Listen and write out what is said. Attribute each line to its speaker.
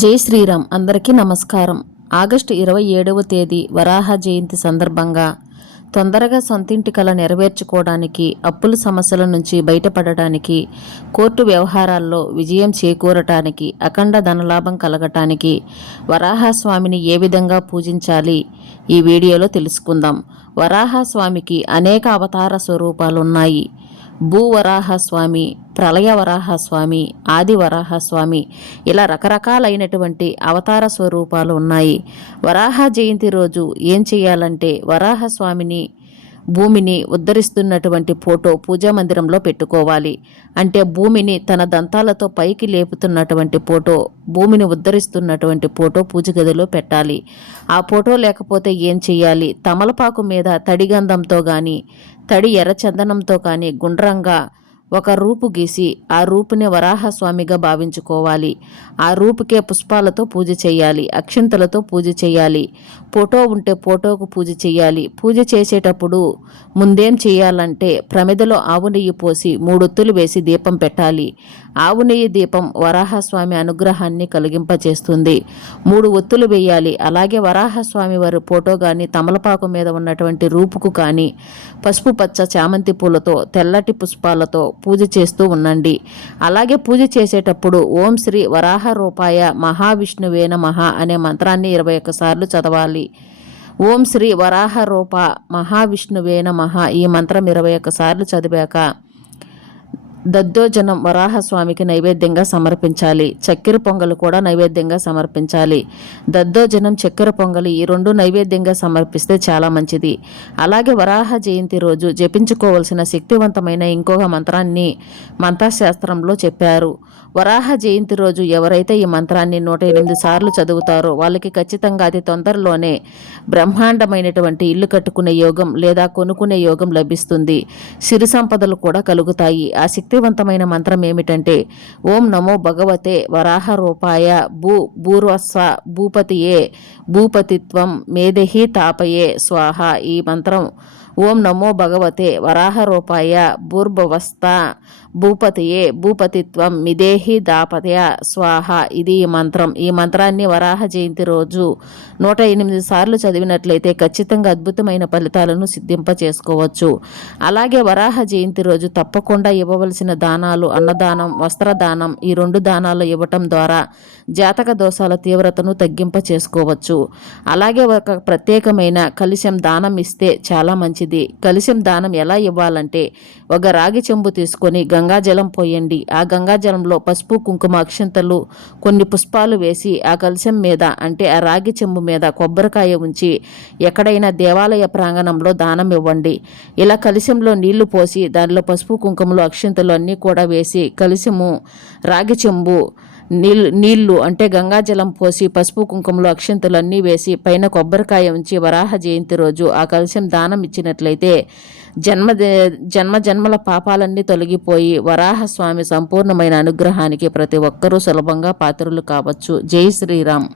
Speaker 1: జై శ్రీరామ్. అందరికీ నమస్కారం. ఆగస్టు ఇరవై ఏడవ తేదీ వరాహ జయంతి సందర్భంగా తొందరగా సొంతింటి కల నెరవేర్చుకోవడానికి అప్పుల సమస్యల నుంచి బయటపడటానికి కోర్టు వ్యవహారాల్లో విజయం చేకూరటానికి అఖండ ధనలాభం కలగటానికి వరాహస్వామిని ఏ విధంగా పూజించాలి ఈ వీడియోలో తెలుసుకుందాం. వరాహస్వామికి అనేక అవతార స్వరూపాలు ఉన్నాయి భూవరాహస్వామి ప్రళయ ఆదివరాహస్వామి ఇలా రకరకాలైనటువంటి అవతార స్వరూపాలు ఉన్నాయి. వరాహ జయంతి రోజు ఏం చేయాలంటే వరాహస్వామిని భూమిని ఉద్ధరిస్తున్నటువంటి ఫోటో పూజా మందిరంలో పెట్టుకోవాలి. అంటే భూమిని తన దంతాలతో పైకి లేపుతున్నటువంటి ఫోటో భూమిని ఉద్ధరిస్తున్నటువంటి ఫోటో పూజ గదిలో పెట్టాలి. ఆ ఫోటో లేకపోతే ఏం చేయాలి తమలపాకు మీద తడిగంధంతో కానీ తడి ఎర్రచందనంతో కానీ గుండ్రంగా ఒక రూపు గీసి ఆ రూపుని వరాహస్వామిగా భావించుకోవాలి. ఆ రూపుకే పుష్పాలతో పూజ చేయాలి అక్షింతలతో పూజ చేయాలి ఫోటో ఉంటే ఫోటోకు పూజ చేయాలి. పూజ చేసేటప్పుడు ముందేం చేయాలంటే ప్రమిదలో ఆవు నెయ్యి పోసి మూడొత్తులు వేసి దీపం పెట్టాలి. ఆవు నెయ్యి దీపం వరాహస్వామి అనుగ్రహాన్ని కలిగింపచేస్తుంది. మూడు ఒత్తులు వేయాలి. అలాగే వరాహస్వామి వారి ఫోటో కానీ తమలపాకు మీద ఉన్నటువంటి రూపుకు కానీ పసుపు పచ్చ చామంతి పూలతో తెల్లటి పుష్పాలతో పూజ చేస్తూ ఉండండి. అలాగే పూజ చేసేటప్పుడు ఓం శ్రీ వరాహ రూపాయ మహావిష్ణువే నమః అనే మంత్రాన్ని ఇరవై సార్లు చదవాలి. ఓం శ్రీ వరాహ రూప మహావిష్ణువే నమః ఈ మంత్రం ఇరవై సార్లు చదివాక దద్దోజనం వరాహస్వామికి నైవేద్యంగా సమర్పించాలి. చక్కెర పొంగలు కూడా నైవేద్యంగా సమర్పించాలి. దద్దోజనం చక్కెర పొంగలి ఈ రెండు నైవేద్యంగా సమర్పిస్తే చాలా మంచిది. అలాగే వరాహ జయంతి రోజు జపించుకోవలసిన శక్తివంతమైన ఇంకొక మంత్రాన్ని మంత్రశాస్త్రంలో చెప్పారు. వరాహ జయంతి రోజు ఎవరైతే ఈ మంత్రాన్ని నూట ఎనిమిది సార్లు చదువుతారో వాళ్ళకి ఖచ్చితంగా అతి తొందరలోనే బ్రహ్మాండమైనటువంటి ఇల్లు కట్టుకునే యోగం లేదా కొనుక్కునే యోగం లభిస్తుంది. సిరి సంపదలు కూడా కలుగుతాయి. ఆ శక్తివంతమైన మంత్రం ఏమిటంటే ఓం నమో భగవతే వరాహ రూపాయ భూ భూర్వస్వ భూపతియే భూపతిత్వం మేదహి తాపయే స్వాహ ఈ మంత్రం. ఓం నమో భగవతే వరాహరూపాయ భూర్భవస్థ భూపతియే భూపతిత్వం మిదేహి దాపతయ స్వాహ. ఇది ఈ మంత్రం. ఈ మంత్రాన్ని వరాహ జయంతి రోజు నూట ఎనిమిది సార్లు చదివినట్లయితే ఖచ్చితంగా అద్భుతమైన ఫలితాలను సిద్ధింప చేసుకోవచ్చు అలాగే వరాహ జయంతి రోజు తప్పకుండా ఇవ్వవలసిన దానాలు అన్నదానం వస్త్రదానం ఈ రెండు దానాలు ఇవ్వటం ద్వారా జాతక దోషాల తీవ్రతను తగ్గింప చేసుకోవచ్చు అలాగే ఒక ప్రత్యేకమైన కలిశం దానం ఇస్తే చాలా మంచిది. కలిశం దానం ఎలా ఇవ్వాలంటే ఒక రాగి చెంబు తీసుకొని గంగాజలం పోయండి. ఆ గంగాజలంలో పసుపు కుంకుమ అక్షంతలు కొన్ని పుష్పాలు వేసి ఆ కలశం మీద అంటే ఆ రాగి చెంబు మీద కొబ్బరికాయ ఉంచి ఎక్కడైనా దేవాలయ ప్రాంగణంలో దానం ఇవ్వండి. ఇలా కలిశంలో నీళ్ళు పోసి దానిలో పసుపు కుంకుమలు అక్షంతలు అన్నీ కూడా వేసి కలిశము రాగి చెంబు నీళ్ళు నీళ్ళు అంటే గంగాజలం పోసి పసుపు కుంకుమలు అక్షింతలన్నీ అన్నీ వేసి పైన కొబ్బరికాయ ఉంచి వరాహ జయంతి రోజు ఆ కలశం దానం ఇచ్చినట్లయితే జన్మ జన్మ జన్మల పాపాలన్నీ తొలగిపోయి వరాహ స్వామి సంపూర్ణమైన అనుగ్రహానికి ప్రతి ఒక్కరూ సులభంగా పాత్రలు కావచ్చు. జై శ్రీరామ్.